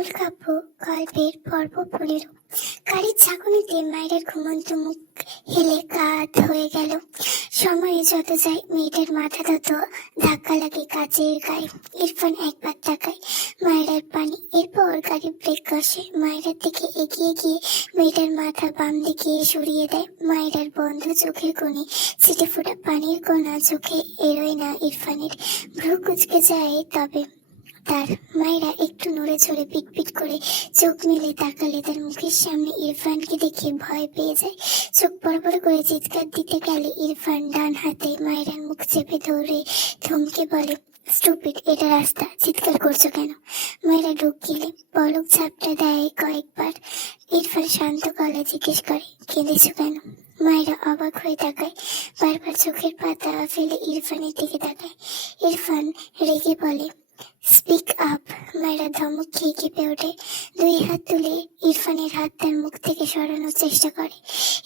মূল কাব্য গল্পের পর্ব 15। গাড়ির ঝাঁকুনিতে মায়ের ঘুমন্ত মুখ হেলে কাত হয়ে গেল। সময়ে যত যায় মেয়েটার মাথা তত ধাক্কা লাগে কাচের গায়ে। ইরফান একবার তাকায়, মায়ের পানি। এরপর গাড়ি ব্রেক কষে মায়ের দিকে এগিয়ে গিয়ে মেয়েটার মাথা বাম দিকে সরিয়ে দেয়। মায়ের বন্ধ চোখের কোণে ছিটে ফোটা পানির কোনা চোখে এড়োয় না ইরফানের। ভ্রু কুচকে যায়, তবে তার মায়েরা একটু নড়ে চড়ে পিটপিট করে চোখ মেলে তাকালে তার মুখের সামনে ইরফানকে দেখে ভয় পেয়ে যায়। চোখ বড় বড় করে চিৎকার দিতে গেলে ইরফান ডান হাতে মায়েরার মুখ চেপে ধরে ধমকে বলে, স্টুপিড, এটা রাস্তা, চিৎকার করছো কেন? মায়েরা ঢোক গিলে পলক ঝাপটা দেয় কয়েকবার। ইরফান শান্ত গলায় জিজ্ঞেস করে, কেঁদেছো কেন? মায়েরা অবাক হয়ে তাকায়, বারবার চোখের পাতা ফেলে ইরফানের দিকে তাকায়। ইরফান রেগে বলে, স্পিক আপ। মায়েরা ধমক খেয়ে কেঁপে ওঠে, দুই হাত তুলে ইরফানের হাত তার মুখ থেকে সরানোর চেষ্টা করে।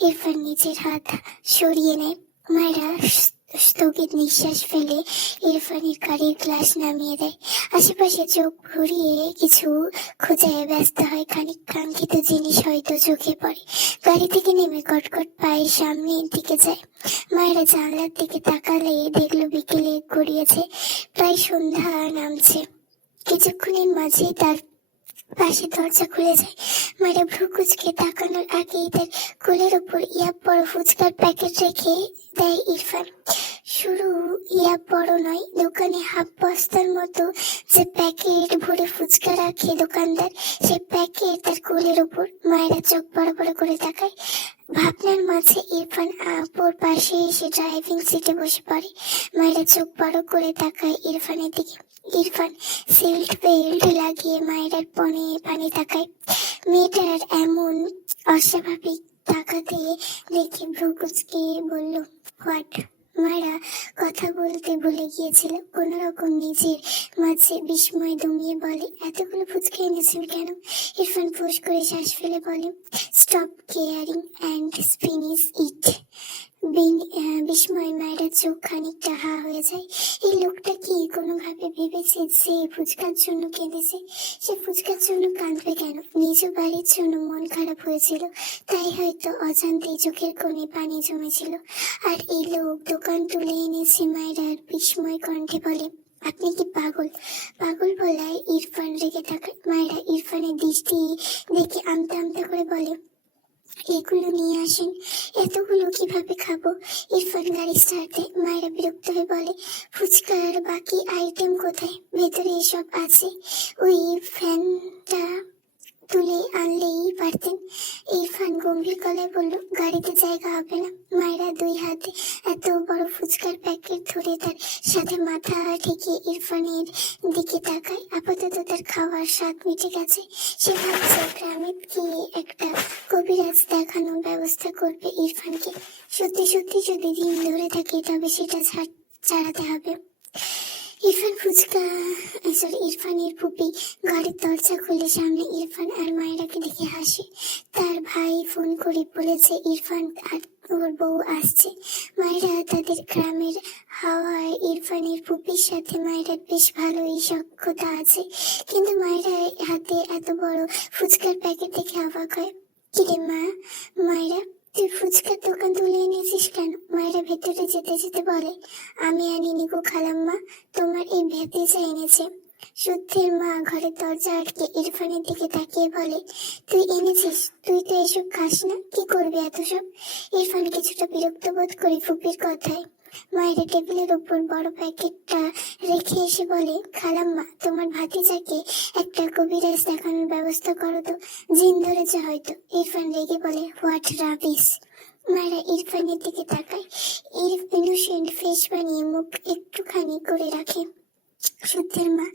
ইরফান নিজের হাত সরিয়ে নেয়। মায়েরা স্থগিত নিঃশ্বাস ফেলে ইরফানের গাড়ির গ্লাস নামিয়ে দেয়। আশেপাশে চোখ ঘুরিয়ে কিছু খোঁজায় ব্যস্ত হয়। খানিক কাঙ্ক্ষিত জিনিস হয়তো চোখে পড়ে। গাড়ি থেকে নেমে কটকট পায়ে সামনের দিকে যায়। মায়েরা জানলার দিকে তাকালে দেখলো বিকেলে গড়িয়েছে, প্রায় সন্ধ্যা নামছে। কিছুক্ষণের মাঝে তার পাশে দরজা খুলে যায়। মায়েরা ভ্রু কুচকে তাকানোর আগেই তার কোলের ওপর ইয়াব বড় ফুচকার প্যাকেট রেখে দেয় ইরফান। শুরু ইয়াব বড় নয়, দোকানে হাফ বস্তার মতো যে প্যাকেট ভরে ফুচকা রাখে দোকানদার, সে প্যাকেট তার কোলের ওপর। মায়েরা চোখ বড় বড় করে তাকায়। ভাবনার মাঝে ইরফান আপুর পাশে এসে ড্রাইভিং সিটে বসে পড়ে। মায়েরা চোখ বড় করে তাকায় ইরফানের দিকে। ইরফান সিট বেল্ট লাগিয়ে মায়ের পানে তাকায়। মেয়েটার এমন অস্বাভাবিক তাকাতে দেখে ভ্রু কুচকে বলল, হোয়াট? মায়েরা কথা বলতে ভুলে গিয়েছিল। কোন রকম নিজের মাঝে বিস্ময় দমিয়ে বলে, এতগুলো ফুচকা এনেছেন কেন? ইরফান ফুস করে শ্বাস ফেলে বলে, stop caring and finish it. বিস্ময় মায়েরা চোখ খানিকটা হা হয়ে যায়। এই লোকটা কি কোনোভাবে ভেবেছে যে ফুচকার জন্য কেঁদেছে? সে ফুচকার জন্য কাঁদবে কেন? নিজ বাড়ির জন্য মন খারাপ হয়েছিল, তাই হয়তো অজান্তেই চোখের কোণে পানি জমেছিল। আর এই লোক দোকান তুলে এনেছে। মায়েরা বিস্ময় কণ্ঠে বলে, আপনি কি পাগল? পাগল বলায় ইরফান রেগে থাকে। মায়েরা ইরফানের দৃষ্টি দেখে আমতা আমতা করে বলে, এগুলো নিয়ে আসেন, এতগুলো কিভাবে খাবো? ইরফান গাড়ি স্টার্ট দেয়। মায়েরা বিরক্ত হয়ে বলে, ফুচকার বাকি আইটেম কোথায়? ভেতরে এসব আছে, ওই ফ্যানটা তুলে আনলেই পারতেন। ইরফান গম্ভীর গলায় বলল, গাড়িতে জায়গা হবে না। মায়েরা দুই হাতে এত বড় ফুচকার প্যাকেট ধরে তার সাথে মাথা ঠেকিয়ে ইরফানের দিকে তাকায়। আপাতত তার খাওয়ার স্বাদ মিটে গেছে। সে ভাবছে গ্রামে গিয়ে একটা কবিরাজ দেখানোর ব্যবস্থা করবে ইরফানকে। সত্যি সত্যি যদি দিন ধরে থাকে তবে সেটা ছাড়াতে হবে। ইরফানের ফুপি গাড়ির দরজা খুলে সামনে ইরফান আর মায়েরাকে দেখে হাসে। তার ভাই ফোন করে বলেছে ইরফান আর ওর বউ আসছে। মায়েরা তাদের গ্রামের হাওয়ায় ইরফানের ফুপির সাথে মায়েরার বেশ ভালোই সখ্যতা আছে, কিন্তু মায়েরা হাতে এত বড় ফুচকার প্যাকেট দেখে অবাক হয়। কিরে মা, মায়েরা তুই ফুচকার দোকান তুলে এনেছিস কেন? মায়েরা ভেতরে যেতে যেতে বলে, আমি আনিনি গো খালাম্মা, তোমার এই ভেতিজা এনেছে। শুদ্ধের মা ঘরের দরজা আটকে ইরফানের দিকে তাকিয়ে বলে, তুই এনেছিস? তুই তো এসব খাস না, কি করবি এত সব? ইরফান কিছুটা বিরক্ত বোধ করে ফুপির কথায় মায়েরা টেবিলের উপর বড় প্যাকেটটা রেখে এসে বলে, খালাম্মা, তোমার ভাতিজাকে একটা কবিরাজ দেখানোর ব্যবস্থা করো তো, জিন ধরেছে হয়তো। ইরফান রেগে বলে, হোয়াট রাবিশ। মায়েরা ইরফানের দিকে তাকায়। ইনোসেন্ট ফেস বানিয়ে মুখ একটুখানি করে রাখে। শুদ্ধের মা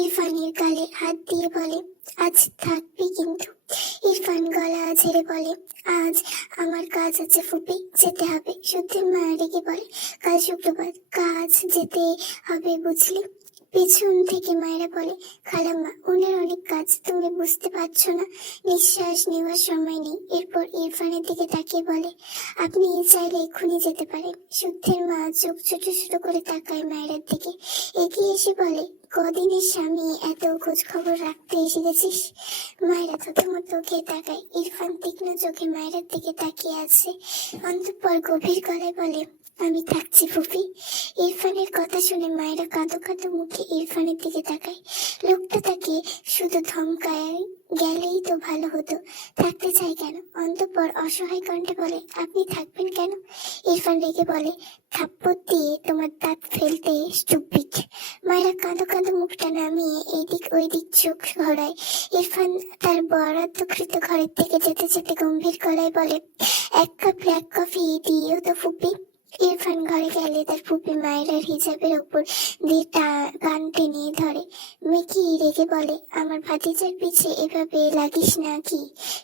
ইরফানের গালে হাত দিয়ে বলে, আজ থাকবি কিন্তু। ইরফান গলা ঝেড়ে বলে, আজ আমার কাজ আছে ফুপি, যেতে হবে। শুদ্ধের মা রেগে বলে, কাল শুক্রবার, কাজ যেতে হবে বুঝলি। পেছন থেকে মায়েরা বলে, খালাম্মা, ওনার অনেক কাজ কাজ, তুমি বুঝতে পারছো না? নিঃশ্বাস নেওয়ার সময় নেই। এরপর ইরফানের দিকে তাকিয়ে বলে, আপনি চাইলে এক্ষুনি যেতে পারেন। শুদ্ধের মা চোখ ছোট ছোট করে তাকায় মায়ের দিকে, এগিয়ে এসে বলে, কদিনের স্বামী, এত খোঁজ খবর রাখতে এসে গেছিস? মায়েরা থতমত খেয়ে তাকায়। ইরফান তীক্ষ্ণ চোখে মায়ের দিকে তাকিয়ে আছে। অন্তঃপর গভীর গলায় বলে, আমি থাকছি ফুফি। ইরফানের কথা শুনে মায়েরা কাঁদো কাঁদো মুখে ইরফানের দিকে তাকায়। লোকটা তাকে শুধু ধমকায়, গেলেই তো ভালো হতো, থাকতে চাই কেন? অন্তঃপর অসহায় কণ্ঠে বলে, আপনি থাকবেন কেন? ইরফান রেগে বলে, থাপ্পড় দিয়ে তোমার দাঁত ফেলতে স্টুপিড। মায়েরা কাঁদো কাঁদো মুখটা নামিয়ে এইদিক ওইদিক চোখ ঘোরায়। ইরফান তার বরাদ্দকৃত ঘরের থেকে যেতে যেতে গম্ভীর গলায় বলে, এক কাপ ব্ল্যাক কফি দিও তো ফুপি। ইরফান ঘরে গেলে তার ফুপি মায়েরার হিজাবের ওপর দিয়ে গান টেনে ধরে। মেকি রেগে বলে, আমার ভাতিজার পিছে এভাবে লাগিস না কি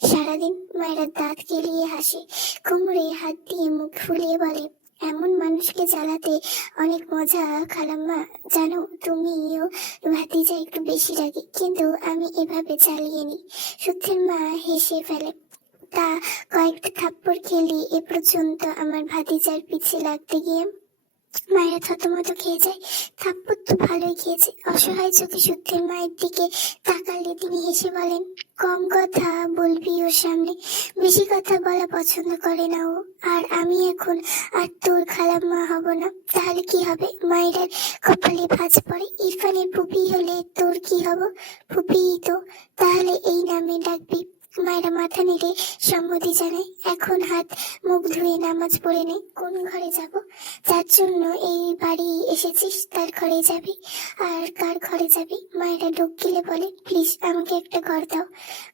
সারাদিন? মায়েরা দাঁত কেলিয়ে হাসে, কোমরে হাত দিয়ে মুখ ফুলিয়ে বলে, এমন মানুষকে জ্বালাতে অনেক মজা খালাম্মা। জানো, তুমিও ভাতিজা একটু বেশি রাগে, কিন্তু আমি এভাবে চালিয়ে নি। শুদ্ধের মা হেসে ফেলে, তা কয়েকটা থাপ্পড় খেলি এ পর্যন্ত আমার ভাতিজার পিছে লাগতে গিয়ে? মায়েরা থতমত খেয়ে যায়। থাপ্পড় তো ভালোই খেয়েছে। অসহায় চোখে শুদ্ধের মায়ের দিকে তাকালে তিনি হেসে বলেন, কম কথা বলবি ওর সামনে, বেশি কথা বলা পছন্দ করে না ও। আর আমি এখন আর তোর খালাম্মা হব না, তাহলে কি হবে? মায়ের কপালে ভাঁজ পড়ে। ইরফানের ফুপি হলে তোর কি হব? ফুপি তো, তাহলে এই নামে ডাকবি। মায়েরা মাথা নেড়ে সম্মতি জানায়। এখন হাত মুখ ধুয়ে নামাজ পড়ে নে। কোন ঘরে যাব? যার জন্য এই বাড়ি এসেছিস তার ঘরে যাবি। আর কার ঘরে যাবি? মায়েরা ঢোক গিলে বলে, প্লিজ আমাকে একটা ঘর দাও।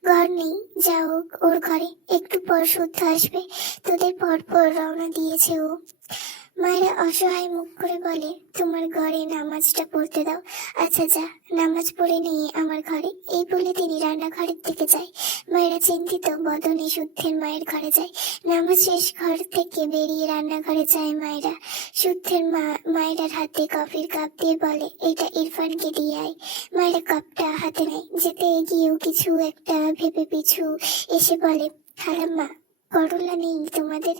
ঘর নেই, যাও ওর ঘরে, একটু পর শুদ্ধ আসবে, তোদের পর পর রওনা দিয়েছে ও। মায়েরা অসহায় মুখ করে বলে, তোমার ঘরে নামাজটা পড়তে দাও। আচ্ছা যা, নামাজ পড়ে নিয়ে আমার ঘরে। এই বলে তিনি রান্নাঘরের দিকে যায়। মায়েরা চিন্তিত বদনে শুদ্ধের মায়ের ঘরে যায়। নামাজ শেষ ঘর থেকে বেরিয়ে রান্নাঘরে যায় মায়েরা। শুদ্ধের মা মায়েরার হাতে কফির কাপ দিয়ে বলে, এটা ইরফানকে দিয়ে আয়। মায়েরা কাপটা হাতে নেয়, যেতে গিয়েও কিছু একটা ভেবে পিছু এসে বলে, খালাম্মা, করলা নেই তোমাদের?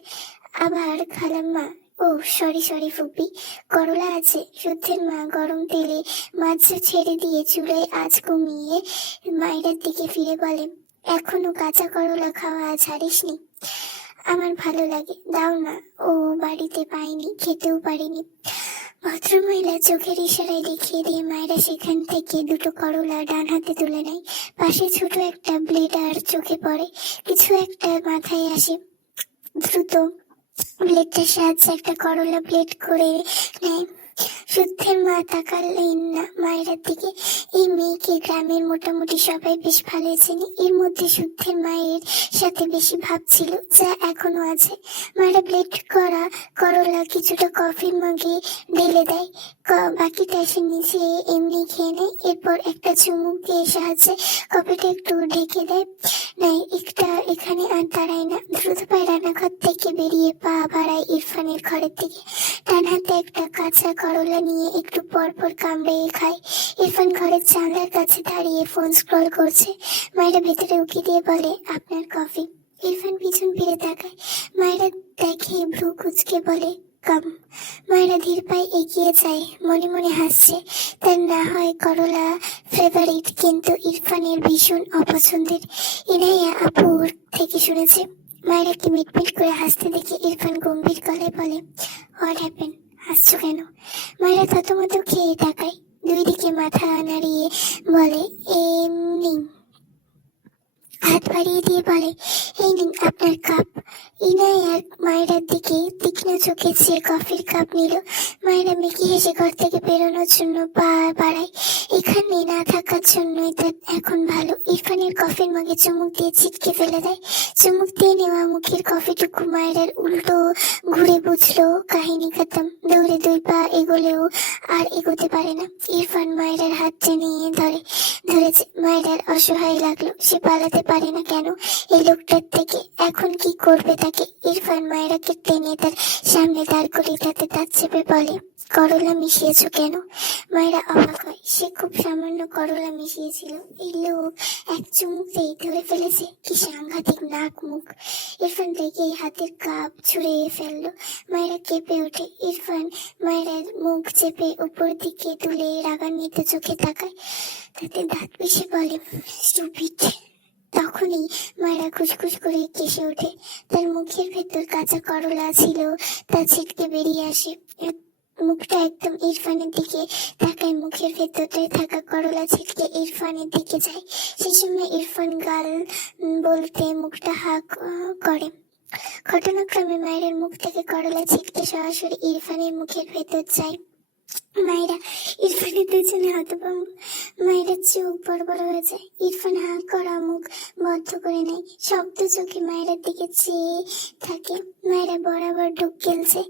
আবার খালাম্মা, ও সরি সরি ফুপি, করলা আছে। শুদ্ধের মা গরম তেলে মাছ ছেড়ে দিয়ে চুলায় আঁচ কমিয়ে মায়ের দিকে ফিরে বলে, এখনো কাঁচা করলা খাওয়া ছাড়িসনি? আমার ভালো লাগে, দাও না। ও বাড়িতে পাইনি, খেতেও পারিনি। ভদ্রমহিলা চোখের ইশারায় দেখিয়ে দিয়ে মায়েরা সেখান থেকে দুটো করলা ডান হাতে তুলে নেয়। পাশে ছোট একটা ব্লেড আর চোখে পড়ে। কিছু একটা মাথায় আসে। দ্রুত ব্লেডটার সাহায্যে একটা করলা ব্লেড করে নেয়। শুদ্ধের মা তাকালেন না মায়ের দিকে। এই মেয়েকে গ্রামের মোটামুটি সবাই বেশ ভালো চেনে। এর মধ্যে শুদ্ধের মায়ের সাথে বেশি ভাব ছিল, যা এখনো আছে। মায়েরা ব্লেড করা করলা কিছুটা কফির মগে ঢেলে দেয়, বাকিটা এসে নিচে এমনি খেয়ে নেয়। এরপর একটা চুমুক দিয়ে সাহায্যে কফিটা একটু ঢেকে দেয়। নাই একটা এখানে আর দাঁড়ায় না, দ্রুত পায়ে রান্নাঘর থেকে বেরিয়ে পা বাড়ায় ইরফানের ঘরের দিকে। ডান হাতে একটা কাঁচা করলা নিয়ে একটু পর পর কামড়ে খায়। ইরফান ঘরের জানলার কাছে দাঁড়িয়ে ফোন স্ক্রল করছে। মায়েরা ভেতরে উকি দিয়ে বলে, আপনার কফি। ইরফান পিছন ফিরে তাকায়। মায়েরা দেখে ভ্রু কুচকে বলে, কাম। মায়েরা ধীর পায়ে এগিয়ে যায়, মনে মনে হাসছে। তার না হয় করলা ফেভারিট, কিন্তু ইরফানের ভীষণ অপছন্দের। ইনাইয়া আপুর থেকে শুনেছে। মায়েরা কি মিটমিট করে হাসতে দেখে ইরফান গম্ভীর গলায় বলে, হোয়াট হ্যাপেন? হাসছো কেন? মায়েরা থতমত খেয়ে তাকায়, দুই দিকে মাথা নাড়িয়ে বলে, এমনি। হাত বাড়িয়ে দিয়ে বলে, এই নিন আপনার কাপ। ইনায়ার মায়েরার দিকে তীক্ষ্ণ চোখে সে কফির কাপ নিল। মায়েরা মেকি হেসে ঘর থেকে বেরোনোর জন্য পা বাড়ায়। এখানে না থাকার জন্যই তার এখন ভালো। ইরফানের কফির মগে চুমুক দিয়ে ছিটকে ফেলে দেয়। চুমুক দিয়ে নেওয়া মুখের কফিটুকু মায়েরার উল্টো ঘুরে বুঝলো কাহিনী খতম। দৌড়ে 2 পা এগোলেও আর এগোতে পারে না। ইরফান মায়েরার হাত টেনে ধরেছে। মায়েরার অসহায় লাগলো, সে পালাতে পারে না, কেন এই লোকটার থেকে, এখন কি করবে তাকে? ইরফান মায়েরাকে টেনে তার সামনে দাঁড় করিয়ে তাতে দাঁত চেপে বলে, করলা মিশিয়েছো কেন? মায়েরা অবাক হয়, সে খুব সামান্য করলা মিশিয়েছিল, এই লোক এক চুমুকতেই ধরে ফেলেছে, কি সাংঘাতিক নাক মুখ। ইরফান রেগে হাতের কাপ ছুঁড়ে ফেললো। মায়েরা কেঁপে ওঠে। ইরফান মায়েরার মুখ চেপে উপর দিকে তুলে রাগান্বিত চোখে তাকায়, তাতে দাঁত পিষে বলে, স্টুপিড। তখনই মায়েরা খুশখুশ করে কেসে ওঠে। তার মুখের ভেতর কাঁচা করলা ছিল, তা ছিটকে বেরিয়ে আসে। মুখটা একদম ইরফানের দিকে তাকায়, মুখের ভেতরে থাকা করলা ছিটকে ইরফানের দিকে যায়। সেই সময় ইরফান গাল বলতে মুখটা হা করে। ঘটনাক্রমে মায়ের মুখ থেকে করলা ছিটকে সরাসরি ইরফানের মুখের ভেতর যায়। মায়েরা ইরফানের পেছনে হতভম্ব। মায়েরা চোখ বড় বড় হয়ে যায়। ইরফান হা করা মুখ বদ্ধ করে নেয়, শব্দ চোখে মায়েরার দিকে চেয়ে থাকে। মায়েরা বরাবর ঢোক গেলছে,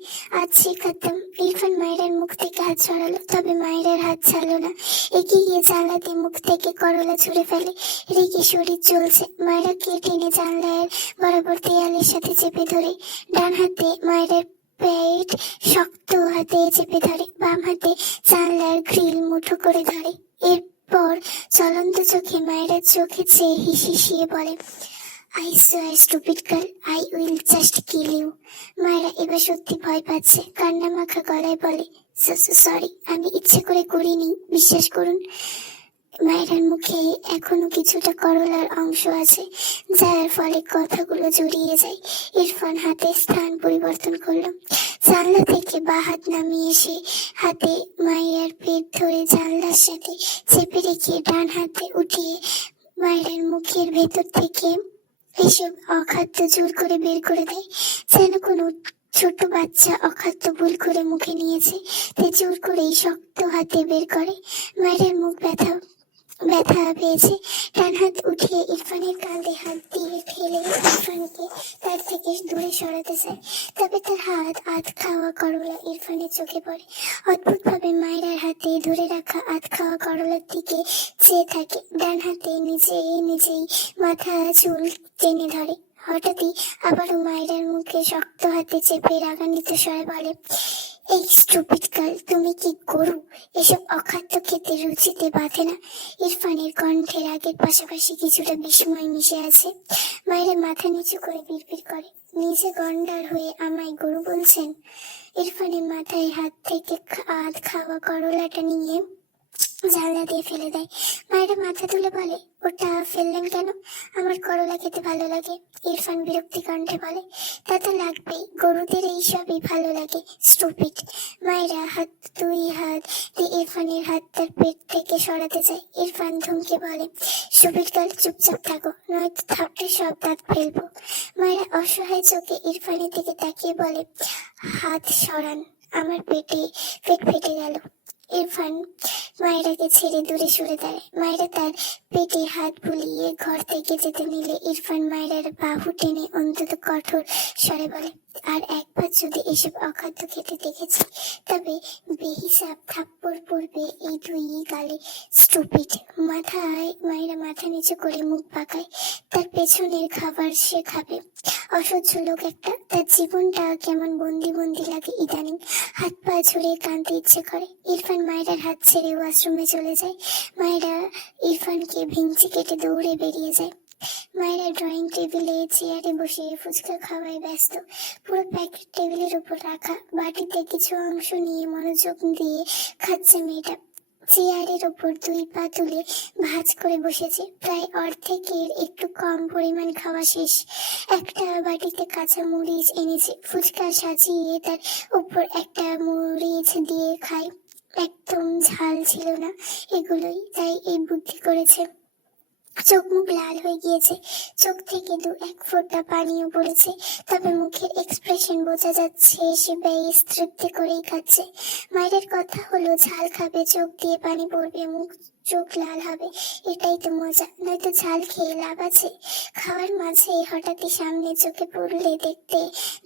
আজ সে খতম। ইরফান মায়েরার মুখ থেকে হাত সরালো, তবে মায়েরার হাত ছাড়লো না। এগিয়ে গিয়ে জানলা দিয়ে মুখ থেকে করলা ছুঁড়ে ফেলে। রেগে শরীর জ্বলছে। মায়েরাকে টেনে জানলার বরাবর দেয়ালের সাথে চেপে ধরে। ডান হাতে মায়েরার পেট শক্ত হাতে চেপে ধরে, বাম হাতে জানলার গ্রিল মুঠো করে ধরে। এরপর চলন্ত চোখে মায়ের চোখে চেয়ে হিসিয়ে বলে, I swear stupid girl, I will just kill you. মায়েরা এবার সত্যি ভয় পাচ্ছে, কান্না মাখা গলায় বলে, সরি, আমি ইচ্ছে করে করিনি, বিশ্বাস করুন। মায়েরার মুখে এখনো কিছুটা করলার অংশ আছে, যার ফলে কথাগুলো জড়িয়ে যায়। ইরফান হাতের স্থান পরিবর্তন করলো। জানলা থেকে বা হাত নামিয়ে এসে হাতে মায়ের পেট ধরে জানলার সাথে চেপে রেখে ডান হাতে উঠিয়ে মায়ের মুখের ভেতর থেকে এসব অখাদ্য জোর করে বের করে দেয়, যেন কোনো ছোট বাচ্চা অখাদ্য ভুল করে মুখে নিয়েছে, তাই জোর করেই শক্ত হাতে বের করে। মায়ের মুখ ব্যথা পেয়েছে। ডান হাত উঠিয়ে ইরফানের কাঁধে হাত দিয়ে ঠেলে ইরফানকে তার থেকে দূরে সরাতে চায়, তবে তার হাত আধ খাওয়া করলা ইরফানের চোখে পড়ে। অদ্ভুত ভাবে মায়ের হাতে ধরে রাখা আধ খাওয়া করলার দিকে চেয়ে থাকে। ডান হাতে নিজেই মাথা চুল টেনে ধরে। হঠাৎই আবারও মায়ের মুখে শক্ত হাতে চেপে রাগান্বিত স্বরে বলে, এই স্টুপিড গার্ল, তুমি কি গরু? এসব অখাদ্য খেতে রুচিতে বাঁধে না। ইরফানের কণ্ঠের আগের পাশাপাশি কিছুটা বিস্ময় মিশে আছে। মায়ের মাথা নিচু করে বিড়বিড় করে, নিজে গন্ডার হয়ে আমায় গরু বলছেন? ইরফানের মাথায় হাত থেকে আধ খাওয়া করলাটা নিয়ে জানলা দিয়ে ফেলে দেয়। মায়েরা মাথা তুলে বলে, ওটা ফেললেন কেন? আমার করলা খেতে ভালো লাগে। ইরফান বিরক্তি কণ্ঠে বলে, তা তো লাগবেই, গরুদের এইসবই ভালো লাগে, স্টুপিড। মায়েরা দুই হাত দিয়ে ইরফানের হাত তার পেট থেকে সরাতে যায়। ইরফান ধমকে বলে, স্টুপিড গার্ল, চুপচাপ থাকো, নয়তো থাপড়ে সব দাঁত ফেলবো। মায়েরা অসহায় চোখে ইরফানের দিকে তাকিয়ে বলে, হাত সরান, আমার পেট ফেটে গেল। ইরফান মায়েরাকে ছেড়ে দূরে সরে দাঁড়ায়। মায়েরা তার পেটে হাত বুলিয়ে ঘর থেকে যেতে নিলে ইরফান মায়েরার বাহু টেনে অন্তত কঠোর স্বরে বলে, আর একবার যদি এসব অখাদ্য খেতে দেখেছি, তবে বেহিসাব থাপ্পড় পড়বে এই দুই গালে, স্টুপিড। মায়েরা মাথা নিচু করে মুখ পাকায়। তার পেছনের খাবার সে খাবে। অসহ্য লোক একটা, তার জীবনটা কেমন বন্দি বন্দি লাগে ইদানিং। হাত পা ঝুড়ে কাঁদতে ইচ্ছে করে। ইরফান মায়েরার হাত ছেড়ে ওয়াশরুমে চলে যায়। মায়েরা ইরফানকে ভেঙচি কেটে দৌড়ে বেরিয়ে যায়। মায়েরা ড্রয়িং টেবিলে চেয়ারে বসে ফুচকা খাওয়ায় ব্যস্ত। পুরো প্যাকেট টেবিলের উপর রাখা, বাটিতে কিছু অংশ নিয়ে মনোযোগ দিয়ে খাচ্ছে মেয়েটা। চেয়ারের ওপর দুই পা তুলে ভাঁজ করে বসেছে। প্রায় অর্ধেকের একটু কম পরিমাণ খাওয়া শেষ। একটা বাটিতে কাঁচা মরিচ এনেছে, ফুচকা সাজিয়ে তার উপর একটা মরিচ দিয়ে খায়। একদম ঝাল ছিল না এগুলোই, তাই এই বুদ্ধি করেছে। চোখ মুখ লাল হয়ে গিয়েছে, চোখ থেকে এক ফোঁটা পানিও পড়েছে, তবে মুখের এক্সপ্রেশন বোঝা যাচ্ছে সে বেশ তৃপ্তি করেই খাচ্ছে। মায়ের কথা হলো, ঝাল খাবে, চোখ দিয়ে পানি পড়বে, মুখ চোখ লাল হবে, এটাই তো মজা, নয়তো ঝাল খেয়ে লাভ আছে? খাওয়ার মাঝে হঠাৎই সামনে চোখে পড়লে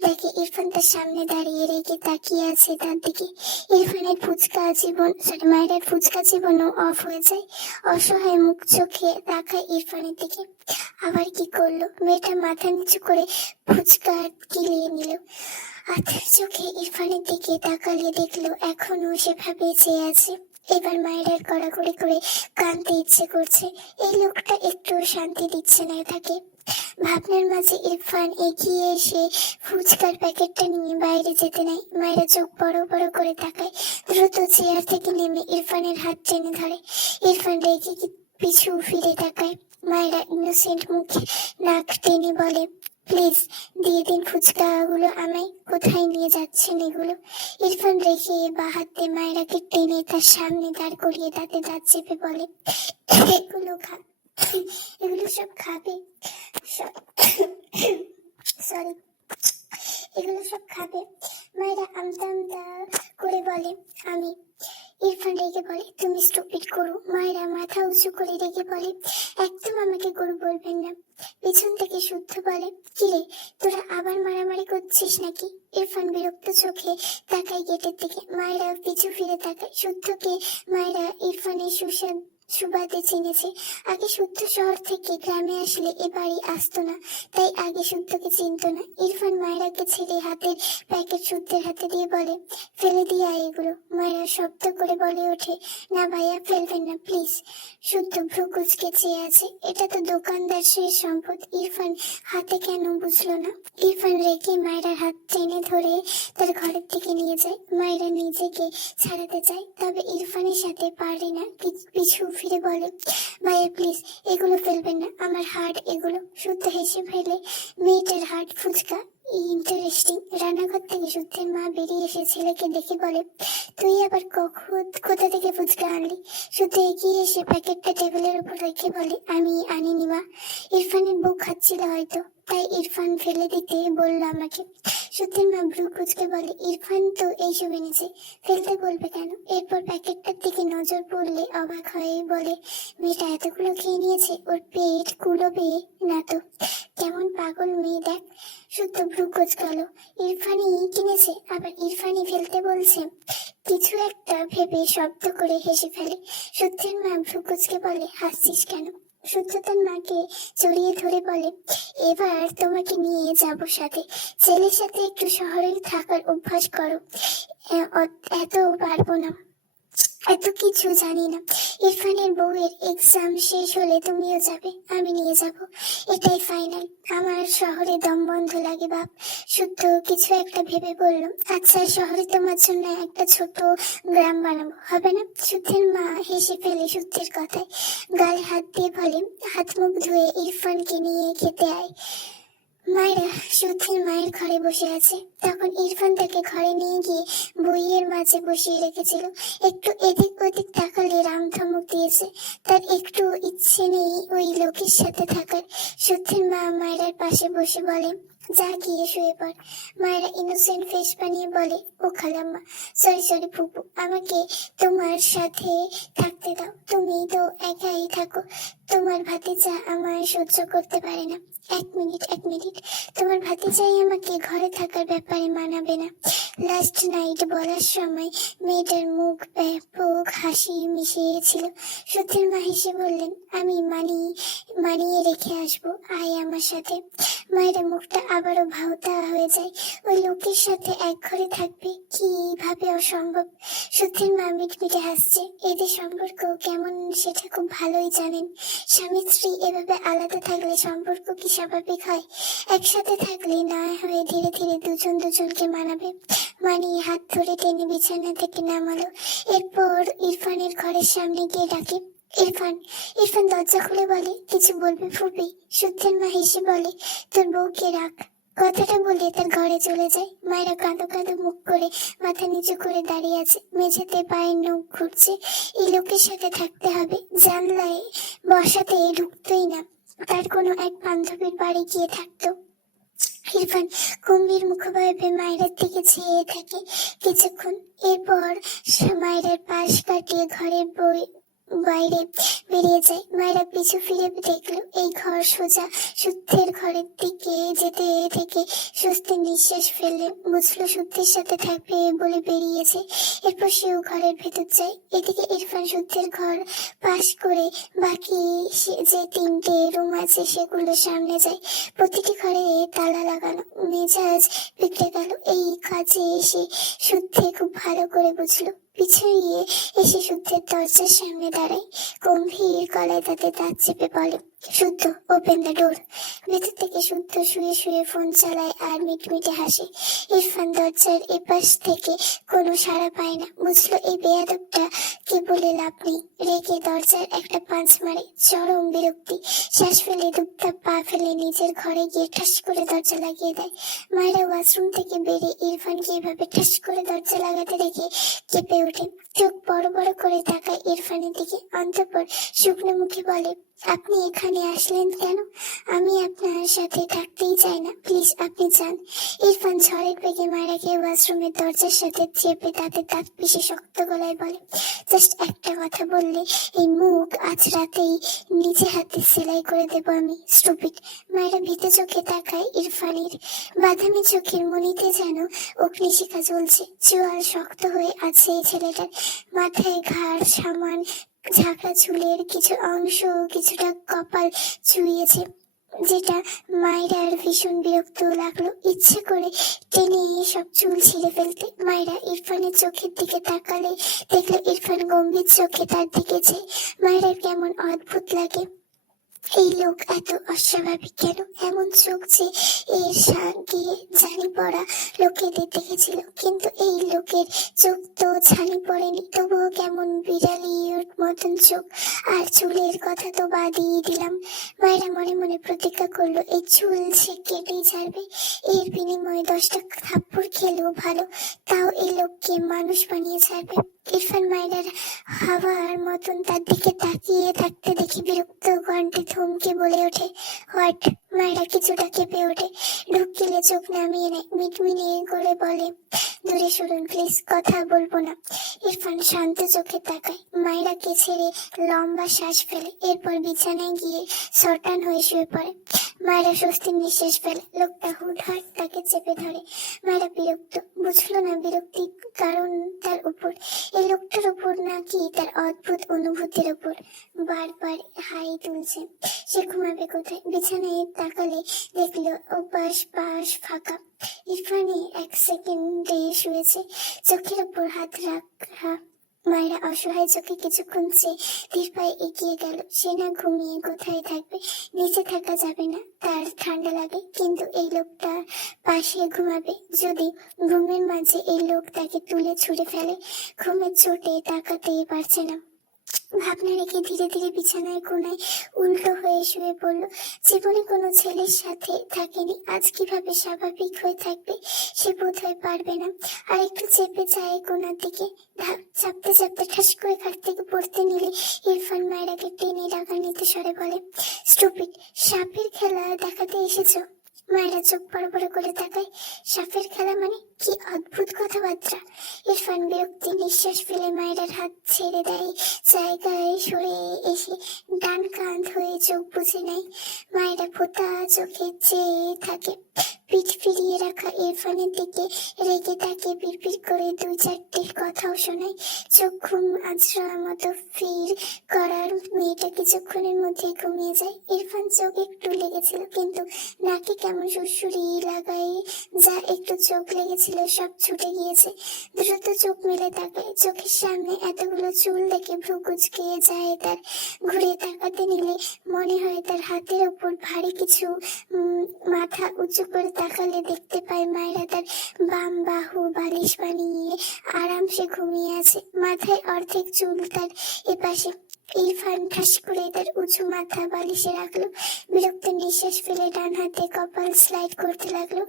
দেখে ইরফান তার সামনে দাঁড়িয়ে রেখে তাকিয়ে আছে তার দিকে। মায়ের ফুচকা জীবনও অফ হয়ে যায়। অসহায় মুখ চোখে তাকায় ইরফানের দিকে। আবার কি করলো? মেয়েটা মাথা নিচু করে ফুচকা গিলিয়ে নিল। আথার চোখে ইরফানের দিকে তাকালে দেখলো এখনো সেভাবে চেয়ে আছে। এবার মায়ের কড়াকড়ি করে কাঁদতে ইচ্ছে করছে। এই লোকটা একটু শান্তি দিচ্ছে না তাকে। ভাবনার মাঝে ইরফান এগিয়ে এসে ফুচকার প্যাকেটটা নিয়ে বাইরে যেতে নাই। মায়েরা চোখ বড় বড় করে তাকায়। দ্রুত চেয়ার থেকে নেমে ইরফানের হাত টেনে ধরে। ইরফান রেগে পিছু ফিরে তাকায়। মায়েরা ইনোসেন্ট মুখে নাক টেনে বলে, প্লিজ দিয়ে দিন ফুচকাগুলো আমায়। কোথায় নিয়ে যাচ্ছেন এগুলো? ইরফান রেখে বা হাতে মায়েরাকে টেনে তার সামনে দাঁড় করিয়ে দাঁতে দাঁত চেপে বলে, এগুলো সব খাবে? সরি, এগুলো সব খাবে? মায়েরা আমতা আমতা করে বলে, আমি। ইরফান রেগে বলে, তুমি স্টুপিড গরু। মায়েরা মাথা উঁচু করে রেগে বলে, একদম আমাকে গরু বলবেন না। পিছন থেকে শুদ্ধ বলে, কিরে তোরা আবার মারামারি করছিস নাকি? ইরফান বিরক্ত চোখে তাকায় গেটের দিকে। মায়েরা পিছু ফিরে তাকায়। শুদ্ধকে মায়েরা ইরফানের সুবাদে চিনেছে। আগে শুদ্ধ শহর থেকে গ্রামে আসলে এ বাড়ি আসতো না, তাই আগে শুদ্ধকে চিনত না। ইরফান মায়েরাকে ছেড়ে হাতের প্যাকেট শুদ্ধের হাতে দিয়ে বলে, ফেলে দিয়ে আয় এগুলো। মায়েরা শব্দ করে বলে ওঠে, না ভাইয়া, ফেলবেন না প্লিজ। শুদ্ধ ভ্রু কুচকে চেয়ে আছে। এটা তো দোকানদার শেষ সম্পদ। ইরফান হাতে কেন বুঝলো না? ইরফান রেখে মায়েরার হাত টেনে ধরে তার ঘরের দিকে নিয়ে যায়। মায়েরা নিজেকে ছাড়াতে চায়, তবে ইরফানের সাথে পারে না। পিছু ফিরে বলে, ভাইয়া প্লিজ এগুলো ফেলবেন না, আমার হার্ট এগুলো। শুদ্ধ হেসে ফেলে, মেয়েটার হার্ট ফুচকা, ইন্টারেস্টিং। রান্নাঘর থেকে শুদ্ধের মা বেরিয়ে এসে ছেলেকে দেখে বলে, তুই আবার কোথা থেকে ফুচকা আনলি? শুদ্ধ এগিয়ে এসে প্যাকেটটা টেবিলের উপর রেখে বলে, আমি আনিনি মা। ইরফানের বুক খাচ্ছিল হয়তো, তাই ইরফান ফেলে দিতে বলল আমাকে। শুদ্ধের মা ভ্রু কুচকে বলে, ইরফান তো এইসব এনেছে, ফেলতে বলবে কেন? এরপর প্যাকেটটার দিকে নজর পড়লে অবাক হয়ে বলে, মেয়েটা এতগুলো খেয়ে নিয়েছে, ওর পেট কুলোবে না তো? কেমন পাগল মেয়ে দেখ। শুদ্ধ ভ্রু কুচকালো। ইরফানই কিনেছে, আবার ইরফানই ফেলতে বলছে। কিছু একটা ভেবে শব্দ করে হেসে ফেলে। শুদ্ধের মা ভ্রু কুচকে বলে, হাসছিস কেন? শুদ্ধ তার মাকে জড়িয়ে ধরে বলে, এবার তোমাকে নিয়ে যাব সাথে। ছেলের সাথে একটু শহরে থাকার অভ্যাস করো। এত পারবো না, এত কিছু জানি না। ইরফানের বউয়ের এক্সাম শেষ হলে তুমিও যাবে, আমি নিয়ে যাব, এটাই ফাইনাল। আমার শহরে দম বন্ধ লাগে বাপ। শুদ্ধ কিছু একটা ভেবে বলল, আচ্ছা শহরে তোমার জন্য একটা ছোট গ্রাম বানাবো, হবে না? শুদ্ধের মা হেসে ফেলে শুদ্ধের কথায়। গালে হাত দিয়ে বলে, হাত মুখ ধুয়ে ইরফানকে নিয়ে খেতে আয়। মায়েরা শুদ্ধের মায়ের ঘরে বসে আছে। তখন ইরফান তাকে ঘরে নিয়ে গিয়ে বইয়ের মাঝে বসিয়ে রেখেছিল। একটু এদিক ওদিক তাকালে রাম ধমক দিয়েছে। তার একটু ইচ্ছে নেই ওই লোকের সাথে থাকার। শুদ্ধের মা মায়েরার পাশে বসে বলে, যা গিয়ে শুয়ে পড়। মায়েরা ইনোসেন্ট ফেস বানিয়ে বলে, ও খালাম্মা, সরি ফুপু, আমাকে তোমার সাথে থাকতে দাও। তুমি তো একাই থাকো, তোমার ভাতিজা আমায় সহ্য করতে পারে না। এক মিনিট, তোমার ভাতিজাই আমাকে ঘরে থাকার ব্যাপারে মানাবে না। লাস্ট নাইট বলার সময় মেয়েটার মুখ ব্যাপক হাসি মিশিয়েছিল। শুদ্ধের মা হেসে বললেন, আমি মানিয়ে রেখে আসবো, আয় আমার সাথে। মায়ের মুখটা আবারও ভাওতা হয়ে যায়। ওই লোকের সাথে এক ঘরে থাকবে, কিভাবে অসম্ভব। শুদ্ধের মা মিটমিটে হাসছে। এদের সম্পর্ক কেমন সেটা খুব ভালোই জানেন। স্বামী স্ত্রী এভাবে আলাদা থাকলে সম্পর্ক কি স্বাভাবিক হয়? একসাথে থাকলে না হয়ে ধীরে ধীরে দুজনকে মানাবে। মানিয়ে হাত ধরে টেনে বিছানা থেকে নামালো। এরপর ইরফানের ঘরের সামনে গিয়ে ডাকে, ইরফান দরজা খুলে বলে, কিছু বলবে ফুপি? শুদ্ধের মা হেসে বলে, তোর বউকে রাখ। কথাটা বলে তার ঘরে চলে যায়। মায়েরা কাঁদো কাঁদো মুখ করে মাথা নিচু করে দাঁড়িয়ে আছে। মেঝেতে পায়ের নখ ঘুরছে। এই লোকের সাথে থাকতে হবে। জানলায় বসাতে ঢুকতোই না। তার কোনো এক বান্ধবীর বাড়ি গিয়ে থাকতো। ইরফান গম্ভীর মুখভাবে মায়ের দিকে চেয়ে থাকে কিছুক্ষণ। এরপর মায়ের পাশ কাটিয়ে ঘরের বাইরে বেরিয়ে যায়। মায়েরা পিছু ফিরে দেখলো এই ঘর সোজা শুদ্ধের ঘরের দিকে যেতে থেকে স্বস্তির নিঃশ্বাস ফেললেন। বুঝলো শুদ্ধের সাথে থাকবে বলে বেরিয়েছে। এরপর সেও ঘরের ভেতর যায়। এদিকে ইরফান শুদ্ধের ঘর পাশ করে বাকি যে 3টে রুম আছে সেগুলোর সামনে যায়। প্রতিটি ঘরে তালা লাগানো। মেজাজ বিগড়ে গেল এই কাজে এসে। শুদ্ধে খুব ভালো করে বুঝলো। পিছড়িয়ে এসে শুদ্ধের দরজার সামনে দাঁড়ায়। গম্ভীর গলায় তাতে দাঁত চেপে বলে, শুদ্ধ, ওপেন দ্য ডোর। ভেতর থেকে শুদ্ধ শুয়ে শুয়ে ফোন চালায় আর মিটমিটে হাসে। ইরফান দরজার এপাশ থেকে কোনো সাড়া পায় না। বুঝলো এই বেয়াদবটা কে বলে লাভ নেই। রেগে দরজার একটা পাঁচ মারে। চরম বিরক্তি। শ্বাস ফেলে দুপদাপ পা ফেলে নিজের ঘরে গিয়ে ঠাস করে দরজা লাগিয়ে দেয়। মায়েরা ওয়াশরুম থেকে বেরিয়ে ইরফানকে এভাবে ঠাস করে দরজা লাগাতে দেখে কেঁপে ওঠে। চোখ বড় বড় করে তাকায় ইরফানের দিকে। অন্তঃপর শুকনো মুখে বলে, আপনি এখানে আসলেন কেন? আমি আপনার সাথে থাকতেই চাই না, প্লিজ আপনি যান। ইরফান ঝড়ের বেগে মায়েরাকে ওয়াশরুমের দরজার সাথে চেপে তাতে দাঁত পিষে শক্ত গলায় বলে, জাস্ট একটা কথা বললে এই মুখ আজ রাতেই নিজে হাতে সেলাই করে দেবো আমি, স্টুপিড। মায়েরা ভীত চোখে তাকায় ইরফানের। বাদামি চোখের মনিতে যেন অগ্নিশিখা জ্বলছে। চোয়াল শক্ত হয়ে আছে এই ছেলেটার। মাথায় ঘাড় সামান ঝাঁকড়া চুলের কিছু অংশ কিছুটা কপাল চুইয়েছে, যেটা মায়েরার ভীষণ বিরক্ত লাগলো। ইচ্ছে করে টেনে সব চুল ছিঁড়ে ফেলতে। মায়েরা ইরফানের চোখের দিকে তাকালে দেখলো ইরফান গম্ভীর চোখে তার দিকে যে। মায়েরার কেমন অদ্ভুত লাগে। এই লোক এত অস্বাভাবিক কেন? এমন চোখ যে এর সঙ্গে ছানি পড়া লোকেদের দেখেছিল, কিন্তু এই লোকের চোখ তো ছানি পড়েনি। তবুও কেমন বিড়ালির মতন চোখ। আর চুলের কথা তো বাদই দিলাম। মায়েরা মনে মনে প্রতিজ্ঞা করলো এই চুল সে কেটেই ছাড়বে। এর বিনিময়ে 10টা থাপ্পড় খেলেও ভালো, তাও এই লোককে মানুষ বানিয়ে ছাড়বে। ইরফান মায়েরার হাওয়ার মতন তার দিকে তাকিয়ে থাকতে দেখে বিরক্ত কণ্ঠে থমকে বলে ওঠে, হোয়াট? মায়েরা কিছুটা কেঁপে ওঠে। ঢুকিলে চোখ নামিয়ে নেয়। মিটমিনে করে বলে, দূরে সরুন প্লিজ, কথা বলবো না। ইরফান শান্ত চোখে তাকায়। মায়েরাকে ছেড়ে লম্বা শ্বাস ফেলে। এরপর বিছানায় গিয়ে শটান হয়ে শুয়ে পড়ে। মায়েরা স্বস্তির নিঃশ্বাস ফেলে। লোকটা হুটহাট তাকে চেপে ধরে। মায়েরা বিরক্ত। বুঝলো না বিরক্তির কারণ তার উপর, এই লোকটার উপর নাকি তার অদ্ভুত অনুভূতির উপর। বারবার হাই তুলছে। সে ঘুমাবে কোথায়? বিছানায় তাকালে দেখলো ওপাশ পাশ ফাঁকা। ইরফানি 1 সেকেন্ডে শুয়েছে, চোখের উপর হাত রাখা। মায়েরা অসহায় চোখে কিছুক্ষণ চেয়ে ধীর পায়ে এগিয়ে গেল। সে না ঘুমিয়ে কোথায় থাকবে? নিচে থাকা যাবে না, তার ঠান্ডা লাগে। কিন্তু এই লোকটা পাশে ঘুমাবে। যদি ঘুমের মাঝে এই লোক তাকে তুলে ছুঁড়ে ফেলে? ঘুমের চোটে তাকাতেই পারছে না। ভাবনা রেখে ধীরে ধীরে বিছানায় কোনায় উল্টো হয়ে শুয়ে পড়লো। জীবনে কোনো ছেলের সাথে থাকেনি, আজ কিভাবে স্বাভাবিক হয়ে থাকবে সে বোধহয় পারবে না। আর একটু চেপে যায় কোনার দিকে। চাপতে চাপতে ঠাস করে খাট থেকে পড়তে নিলে ইরফান মায়েরাকে টেনে রাগান্বিত স্বরে বলে, স্টুপিড, সাপের খেলা দেখাতে এসেছো? মায়েরা চোখ বড় বড় করে তাকায়। সাপের খেলা মানে? কি অদ্ভুত কথাবার্তা। ইরফান বিরক্তি নিঃশ্বাস ফেলে মায়েরার হাত ছেড়ে দেয়। জায়গায় সরে এসে ডান কাঁধ হয়ে চোখ বুঝে নেয়। মায়েরা ফোঁতা চোখে চেয়ে থাকে। পিঠ ফিরিয়ে রাখা ইরফানের দিকে রেগে তাকে বিড়বিড় করে 2-4টে কথাও শোনায়। চোখ ঘুম আজরার মতো ফির করার মেয়েটা কিছুক্ষণের মধ্যে ঘুমিয়ে যায়। ইরফান চোখ একটু লেগেছিল, কিন্তু নাকে কেমন সুরসুরি লাগাই যা একটু চোখ লেগেছিল সব ছুটে গিয়েছে। দ্রুত চোখ মেলে তাকায়। চোখের সামনে এতগুলো চুল দেখে ভ্রু কুঁচকে যায় তার। ঘুরে তাকাতে নিলে মনে হয় তার হাতের ওপর ভারী কিছু। মাথা উঁচু করে তাকালে দেখতে পায় মায়েরা তার বাম বাহু বালিশ বানিয়ে আরামসে ঘুমিয়ে আছে। মাথায় অর্ধেক চুল তার এপাশে। ইরফান ঠাস করে তার উঁচু মাথা বালিশে রাখলো। বিরক্ত নিঃশ্বাস ফেলে ডান হাতে কপাল স্লাইড করতে লাগলো।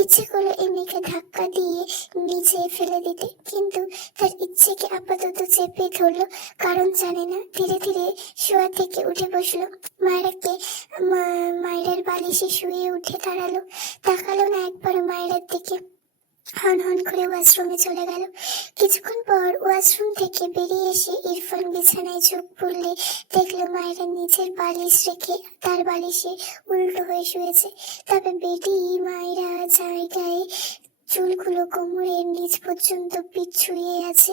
ইচ্ছে করলো এই মেয়েকে ধাক্কা দিয়ে নিচে ফেলে দিতে, কিন্তু তার ইচ্ছেকে আপাতত চেপে ধরলো, কারণ জানে না। ধীরে ধীরে শোয়া থেকে উঠে বসলো। মায়েরার বালিশে শুয়ে উঠে দাঁড়ালো। তাকালো না একবার মায়েরার দিকে। হন হন করে ওয়াশরুমে চলে গেল। কিছুক্ষণ পর ওয়াশরুম থেকে বেরিয়ে এসে ইরফান বিছানায় চোখ পড়লে দেখলো মায়েরা নিচের বালিশ রেখে তার বালিশে উল্টো হয়ে শুয়েছে। তবে বেটি মায়েরা জায়গায় চুলগুলো কোমরের নিচ পর্যন্ত পিঠ ছুঁয়ে আছে।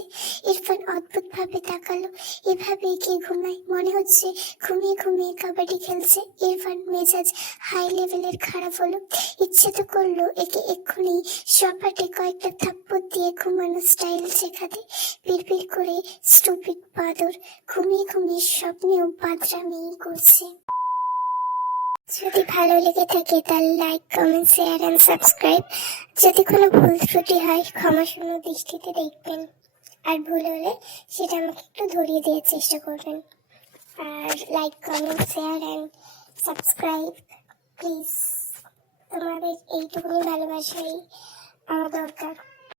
ইরফান অদ্ভুত ভাবে তাকালো। এভাবে কে ঘুমায়? মনে হচ্ছে ঘুমিয়ে ঘুমিয়ে কাবাডি খেলছে। ইরফান মেজাজ হাই লেভেলের খারাপ হলো। ইচ্ছে তো করলো একে এক্ষুনি সপাটে কয়েকটা থাপ্পড় দিয়ে ঘুমানো স্টাইল শেখাতে। পিড়পিড় করে স্টুপিড বাদর ঘুমিয়ে ঘুমিয়ে স্বপ্নেও বাদরামি করছে। যদি ভালো লেগে থাকে তাহলে like, comment, share and subscribe. যদি কোনো ভুল ত্রুটি হয় ক্ষমাসুন্দর দৃষ্টিতে দেখবেন, আর ভুল হলে সেটা আমাকে একটু ধরিয়ে দেওয়ার চেষ্টা করবেন। আর like, comment, share and subscribe please. তোমাদের এইটুকুনি ভালোবাসাই আমার দরকার।